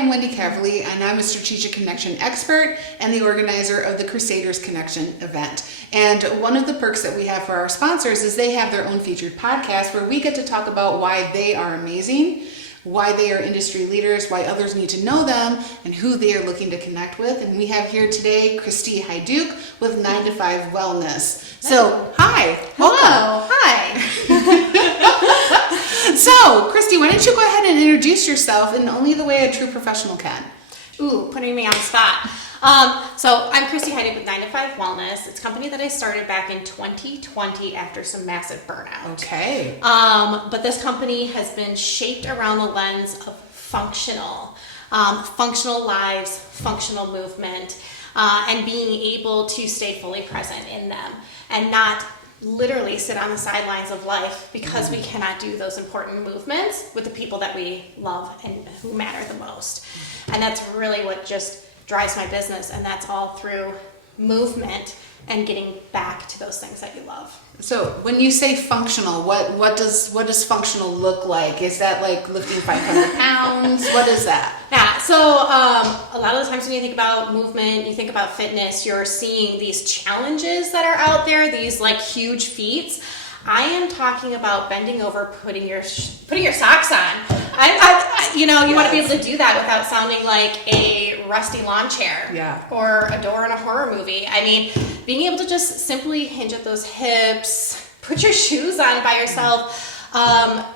am Wendy Caverly, and I'm a Strategic Connection expert and the organizer of the Crusaders Connection event. And one of the perks that we have for our sponsors is they have their own featured podcast where we get to talk about why they are amazing, why they are industry leaders, why others need to know them, and who they are looking to connect with. And we have here today Christy Hyduke with 9 to 5 Wellness. So, hi. Hello. Hi. So, Christy, why don't you go ahead and introduce yourself in only the way a true professional can? Ooh, putting me on the spot. So I'm Christy Hyduke with 9 to 5 Wellness. It's a company that I started back in 2020 after some massive burnout. Okay. But this company has been shaped around the lens of functional lives, functional movement, and being able to stay fully present in them and not literally sit on the sidelines of life because we cannot do those important movements with the people that we love and who matter the most. And that's really what just drives my business, and that's all through movement and getting back to those things that you love. So when you say functional, what does functional look like? Is that like lifting 500 pounds? What is that? Yeah, so a lot of the times when you think about movement, you think about fitness, you're seeing these challenges that are out there, these like huge feats. I am talking about bending over, putting your socks on. You want to be able to do that without sounding like a rusty lawn chair, or a door in a horror movie. I mean, being able to just simply hinge at those hips, put your shoes on by yourself,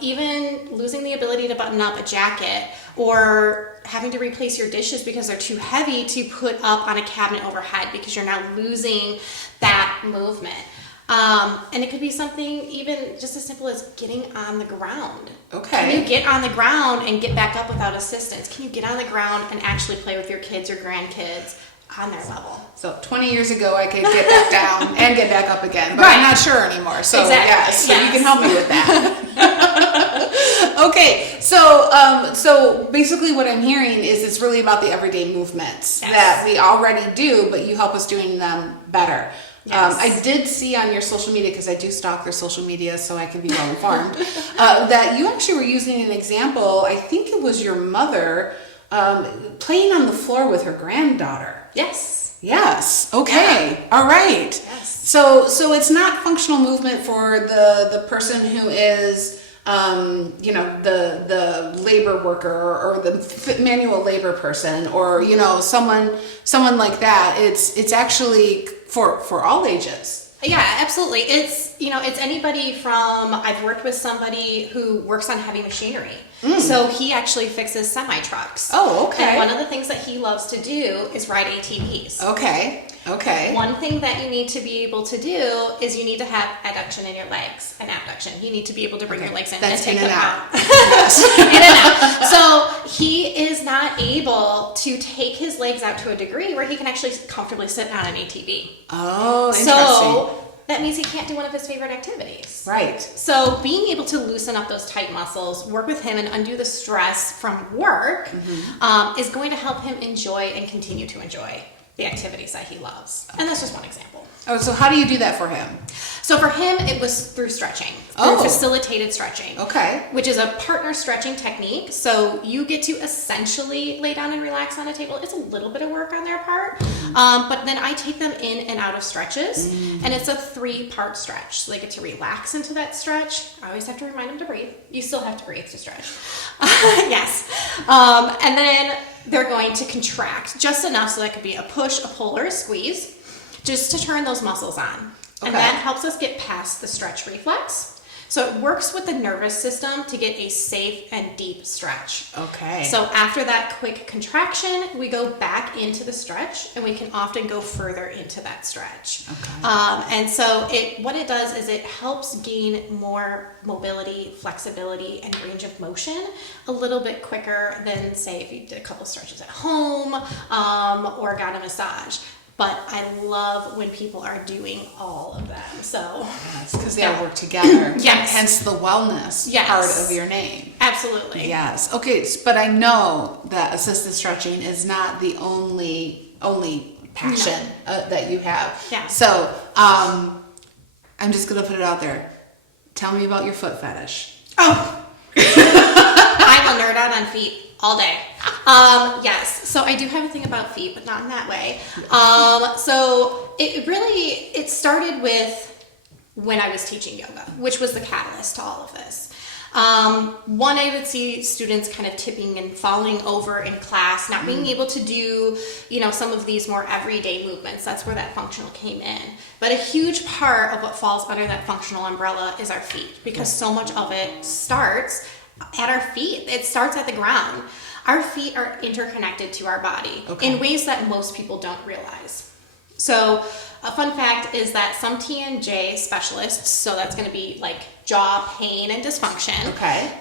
even losing the ability to button up a jacket, or having to replace your dishes because they're too heavy to put up on a cabinet overhead because you're now losing that movement. And it could be something even just as simple as getting on the ground. Okay. Can you get on the ground and get back up without assistance? Can you get on the ground and actually play with your kids or grandkids on their level? So 20 years ago, I could get back down and get back up again, but I'm not sure anymore. So yes, so you can help me with that. Okay, so basically what I'm hearing is it's really about the everyday movements that we already do, but you help us doing them better. Yes. I did see on your social media, because I do stalk their social media so I can be well informed, that you actually were using an example. I think it was your mother playing on the floor with her granddaughter. Yes. Yes. Okay. Yeah. All right. Yes. So it's not functional movement for the person who is the labor worker or the manual labor person, or someone like that. It's actually for all ages. Yeah, absolutely. It's anybody from, I've worked with somebody who works on heavy machinery. So he actually fixes semi-trucks. Oh, okay. And one of the things that he loves to do is ride ATVs. Okay. One thing that you need to be able to do is you need to have adduction in your legs and abduction. You need to be able to bring your legs in and take them out. In and out. So he is not able to take his legs out to a degree where he can actually comfortably sit on an ATV. Oh, interesting. So that means he can't do one of his favorite activities. Right. So being able to loosen up those tight muscles, work with him and undo the stress from work is going to help him enjoy and continue to enjoy the activities that he loves. And that's just one example. Oh, so how do you do that for him? So for him, it was through stretching, through facilitated stretching. Okay. Which is a partner stretching technique. So you get to essentially lay down and relax on a table. It's a little bit of work on their part, but then I take them in and out of stretches, and it's a 3-part stretch. So they get to relax into that stretch. I always have to remind them to breathe. You still have to breathe to stretch. Yes. And then they're going to contract just enough so that could be a push, a pull, or a squeeze, just to turn those muscles on. And that helps us get past the stretch reflex. So it works with the nervous system to get a safe and deep stretch. Okay. So after that quick contraction, we go back into the stretch, and we can often go further into that stretch. Okay. And so what it does is it helps gain more mobility, flexibility, and range of motion a little bit quicker than, say, if you did a couple stretches at home or got a massage. But I love when people are doing all of them. So yes, because they all work together. Yes. Hence the wellness part of your name. Absolutely. Yes. Okay, but I know that assisted stretching is not the only passion that you have. Yeah. So I'm just gonna put it out there. Tell me about your foot fetish. Oh. I I'll nerd out on feet all day. Yes, so I do have a thing about feet, but not in that way. So it started with when I was teaching yoga, which was the catalyst to all of this. One, I would see students kind of tipping and falling over in class, not being able to do, some of these more everyday movements. That's where that functional came in. But a huge part of what falls under that functional umbrella is our feet, because so much of it starts at our feet. It starts at the ground. Our feet are interconnected to our body in ways that most people don't realize. So a fun fact is that some TNJ specialists, so that's going to be like jaw pain and dysfunction,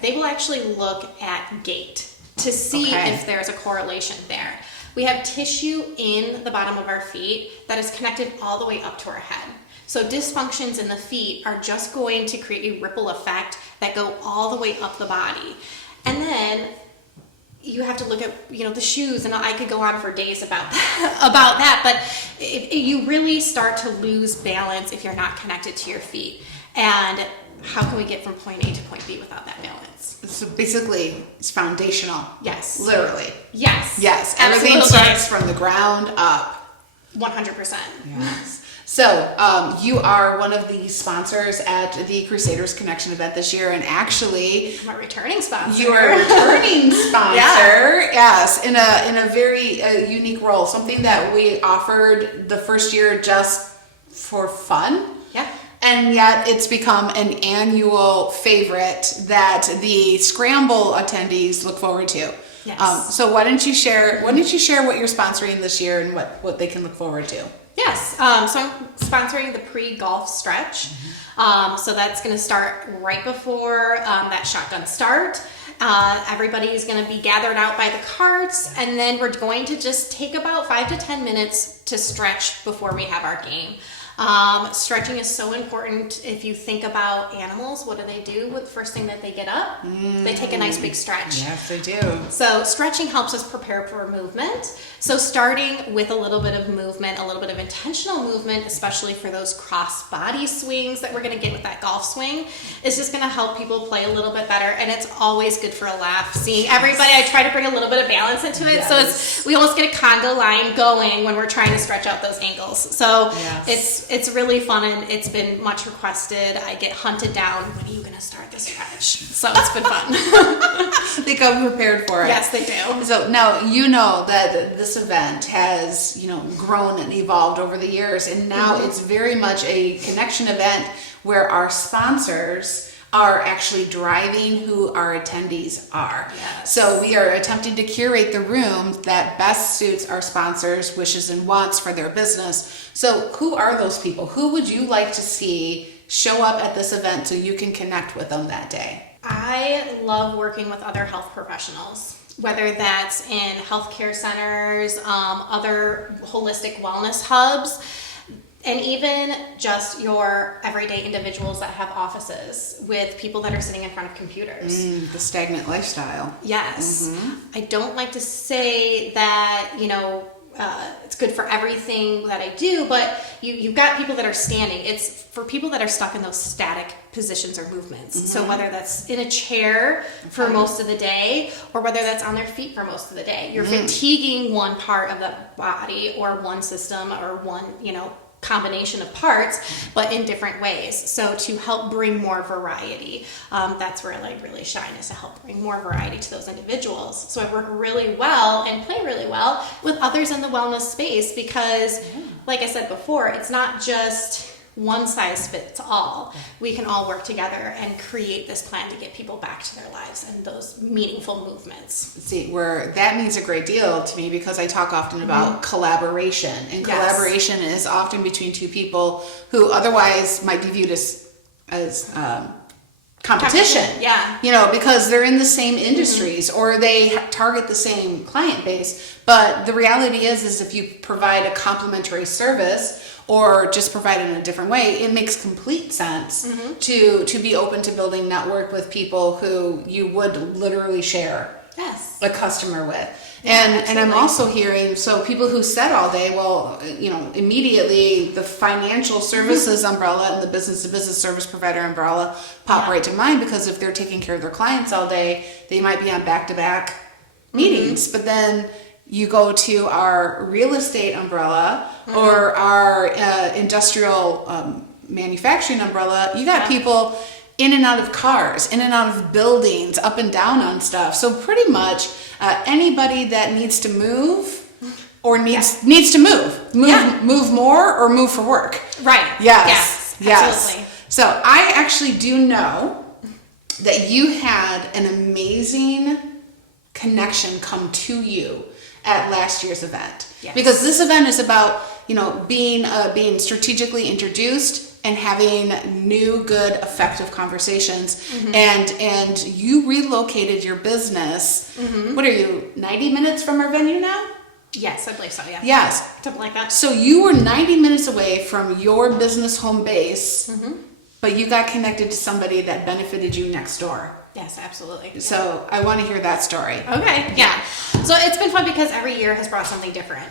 they will actually look at gait to see if there's a correlation there. We have tissue in the bottom of our feet that is connected all the way up to our head. So dysfunctions in the feet are just going to create a ripple effect that go all the way up the body. And then you have to look at, the shoes, and I could go on for days about that, but you really start to lose balance if you're not connected to your feet. And how can we get from point A to point B without that balance? So basically, it's foundational. Yes. Literally. Yes. Yes. Everything starts from the ground up. 100%. Yes. So you are one of the sponsors at the Crusaders Connection event this year, and actually, I'm a returning sponsor. You are a returning sponsor, yes, in a very unique role. Something that we offered the first year just for fun. Yeah. And yet it's become an annual favorite that the Scramble attendees look forward to. Yes. So why don't you share what you're sponsoring this year and what they can look forward to? Yes, so I'm sponsoring the pre-golf stretch. So that's going to start right before that shotgun start. Everybody is going to be gathered out by the carts, and then we're going to just take about 5 to 10 minutes to stretch before we have our game. Stretching is so important. If you think about animals, what do with the first thing that they get up? They take a nice big stretch. Yes, they do. So stretching helps us prepare for movement. So starting with a little bit of movement, a little bit of intentional movement, especially for those cross body swings that we're going to get with that golf swing, is just going to help people play a little bit better. And it's always good for a laugh. Seeing everybody, I try to bring a little bit of balance into it. Yes. So we almost get a conga line going when we're trying to stretch out those ankles. So it's really fun, and it's been much requested. I get hunted down. When are you going to start the stretch? So it's been fun. They come prepared for it. Yes, they do. So now that this event has grown and evolved over the years, and now it's very much a connection event where our sponsors are actually driving who our attendees are. Yes. So we are attempting to curate the room that best suits our sponsors' wishes and wants for their business. So who are those people? Who would you like to see show up at this event so you can connect with them that day? I love working with other health professionals, whether that's in healthcare centers, other holistic wellness hubs, and even just your everyday individuals that have offices with people that are sitting in front of computers. The stagnant lifestyle. Yes. I don't like to say that, it's good for everything that I do, but you've got people that are standing. It's for people that are stuck in those static positions or movements. So whether that's in a chair for most of the day, or whether that's on their feet for most of the day, you're fatiguing one part of the body or one system or one, combination of parts, but in different ways. So to help bring more variety, that's where I really shine, is to help bring more variety to those individuals. So I work really well and play really well with others in the wellness space, because like I said before, it's not just one size fits all. We can all work together and create this plan to get people back to their lives and those meaningful movements. See, where that means a great deal to me, because I talk often about collaboration, and collaboration is often between two people who otherwise might be viewed as competition. Yeah. Because they're in the same industries or they target the same client base. But the reality is if you provide a complementary service or just provide it in a different way, it makes complete sense to be open to building network with people who you would literally share a customer with. And I'm also hearing, so people who said all day, well, immediately the financial services umbrella and the business-to-business service provider umbrella pop right to mind, because if they're taking care of their clients all day, they might be on back-to-back meetings. But then you go to our real estate umbrella or our industrial manufacturing umbrella, you got people in and out of cars, in and out of buildings, up and down on stuff. So pretty much anybody that needs to move or needs to move more or move for work. Right. Yes. Absolutely. So I actually do know that you had an amazing connection come to you at last year's event. Yes. Because this event is about, being strategically introduced and having new, good, effective conversations. And you relocated your business. What are you, 90 minutes from our venue now? Yes, I believe so, yeah. Yes. Something like that. So you were 90 minutes away from your business home base, but you got connected to somebody that benefited you next door. Yes, absolutely. So I want to hear that story. Okay, yeah. So it's been fun because every year has brought something different.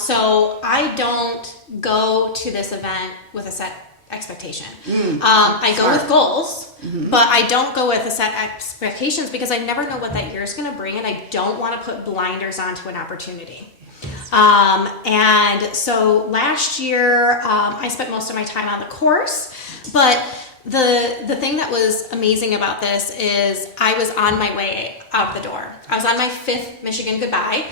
So I don't go to this event with a set expectation. I go with goals, but I don't go with a set expectations because I never know what that year is going to bring, and I don't want to put blinders onto an opportunity. And so last year, I spent most of my time on the course, but the thing that was amazing about this is I was on my way out the door. I was on my 5th Michigan goodbye,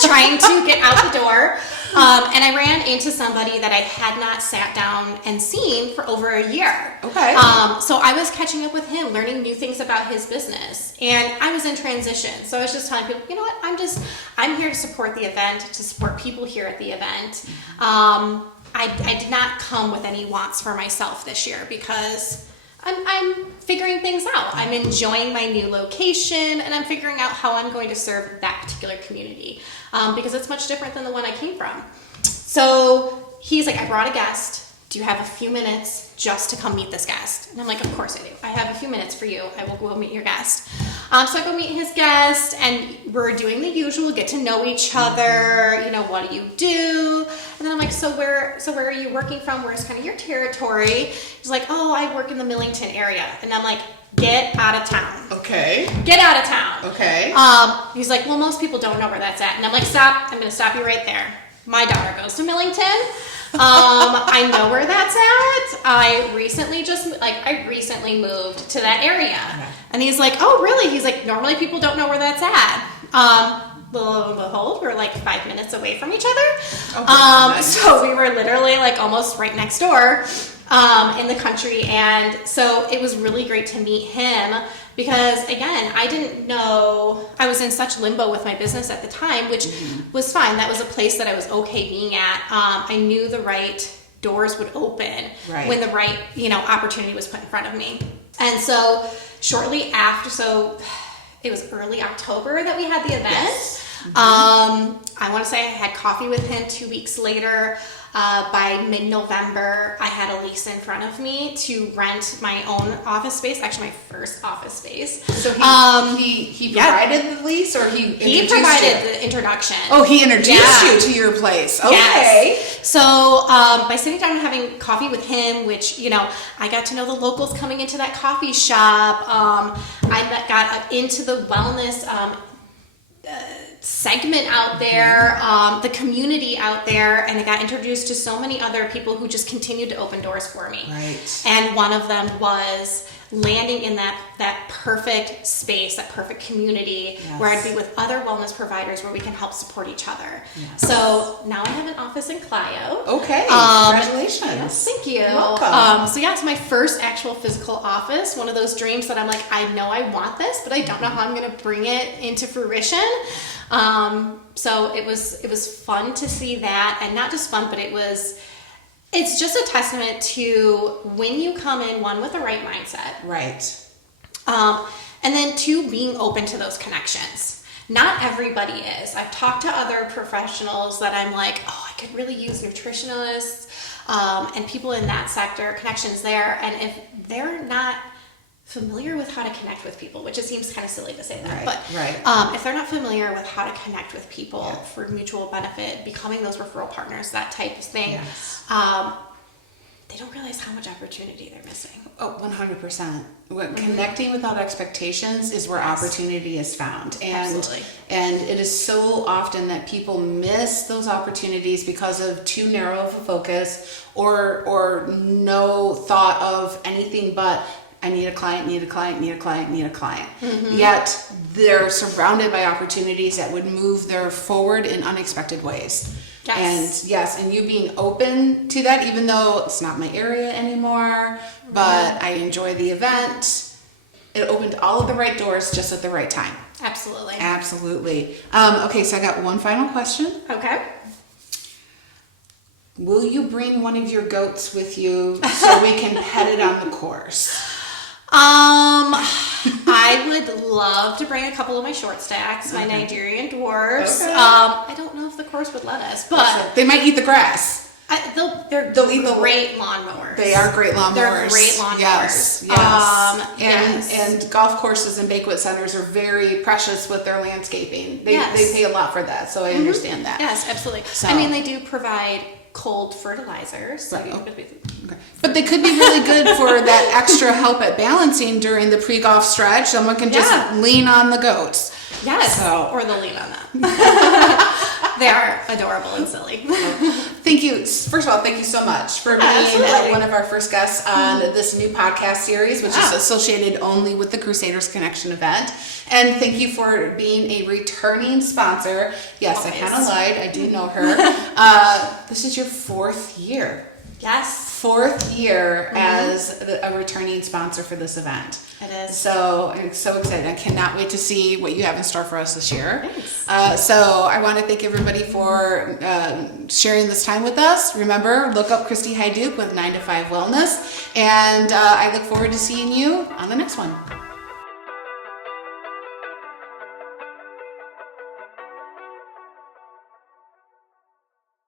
trying to get out the door. And I ran into somebody that I had not sat down and seen for over a year. Okay. So I was catching up with him, learning new things about his business. And I was in transition. So I was just telling people, you know what, I'm here to support the event, to support people here at the event. I did not come with any wants for myself this year because I'm figuring things out. I'm enjoying my new location, and I'm figuring out how I'm going to serve that particular community because it's much different than the one I came from. So he's like, I brought a guest. Do you have a few minutes just to come meet this guest? And I'm like, of course I do. I have a few minutes for you. I will go meet your guest. So I go meet his guest, and we're doing the usual, get to know each other. What do you do? And then I'm like, so where are you working from? Where's kind of your territory? He's like, oh, I work in the Millington area. And I'm like, get out of town. Okay. Get out of town. Okay. He's like, well, most people don't know where that's at. And I'm like, stop. I'm going to stop you right there. My daughter goes to Millington. I know where that's at. I recently moved to that area. And he's like, oh, really? He's like, normally people don't know where that's at. Lo and behold, we're like 5 minutes away from each other. Nice. So we were literally like almost right next door in the country. And so it was really great to meet him because, again, I didn't know, I was in such limbo with my business at the time, which was fine. That was a place that I was okay being at. I knew the right doors would open when the right, opportunity was put in front of me. And so shortly after, so it was early October that we had the event. Yes. I want to say I had coffee with him 2 weeks later. By mid-November, I had a lease in front of me to rent my own office space, actually my first office space. So he provided the lease, or he provided the introduction. Oh, he introduced you to your place. Okay. Yes. So by sitting down and having coffee with him, which, I got to know the locals coming into that coffee shop. I got into the wellness segment out there, the community out there, and I got introduced to so many other people who just continued to open doors for me. Right. And one of them was landing in that perfect space, that perfect community where I'd be with other wellness providers where we can help support each other. Yes. So now I have an office in Clio. Okay. Congratulations. Yes, thank you. You're welcome. So it's my first actual physical office, one of those dreams that I'm like, I know I want this, but I don't know how I'm going to bring it into fruition. So it was fun to see that, and not just fun, but it's just a testament to when you come in, one, with the right mindset. Right. And then two, being open to those connections. Not everybody is. I've talked to other professionals that I'm like, oh, I could really use nutritionists, and people in that sector, connections there. And if they're not familiar with how to connect with people, which it seems kind of silly to say that, Right, but right. if they're not familiar with how to connect with people for mutual benefit, becoming those referral partners, that type of thing, Yes. they don't realize how much opportunity they're missing. Oh, 100%. Connecting without expectations is where opportunity is found. Absolutely. And it is so often that people miss those opportunities because of too narrow of a focus or no thought of anything but I need a client, need a client, need a client, need a client. Yet they're surrounded by opportunities that would move them forward in unexpected ways. Yes. And you being open to that, even though it's not my area anymore, but I enjoy the event. It opened all of the right doors just at the right time. Absolutely. Absolutely. Okay, so I got one final question. Okay. Will you bring one of your goats with you so we can pet it on the course? I would love to bring a couple of my short stacks, my Nigerian dwarfs. Okay. I don't know if the course would let us, but They might eat the grass. they'll eat the great lawnmowers. They are great lawnmowers. They're great lawnmowers. Yes, yes. Yes. And golf courses and banquet centers are very precious with their landscaping. They pay a lot for that, so I understand that. Yes, absolutely. So- I mean, they do provide cold fertilizers. So Right. okay. But they could be really good for that extra help at balancing during the pre-golf stretch. Someone can just lean on the goats. Yes, So- or they'll lean on them. They are adorable and silly. Thank you. First of all, thank you so much for being Absolutely. one of our first guests on this new podcast series, which is associated only with the Crusaders Connection event. And thank you for being a returning sponsor. Yes, I kind of lied. I do know her. This is your 4th year. Yes. 4th year as a returning sponsor for this event. It is. So I'm so excited. I cannot wait to see what you have in store for us this year. Thanks. So I want to thank everybody for sharing this time with us. Remember, look up Christy Hyduke with 9 to 5 Wellness. And I look forward to seeing you on the next one.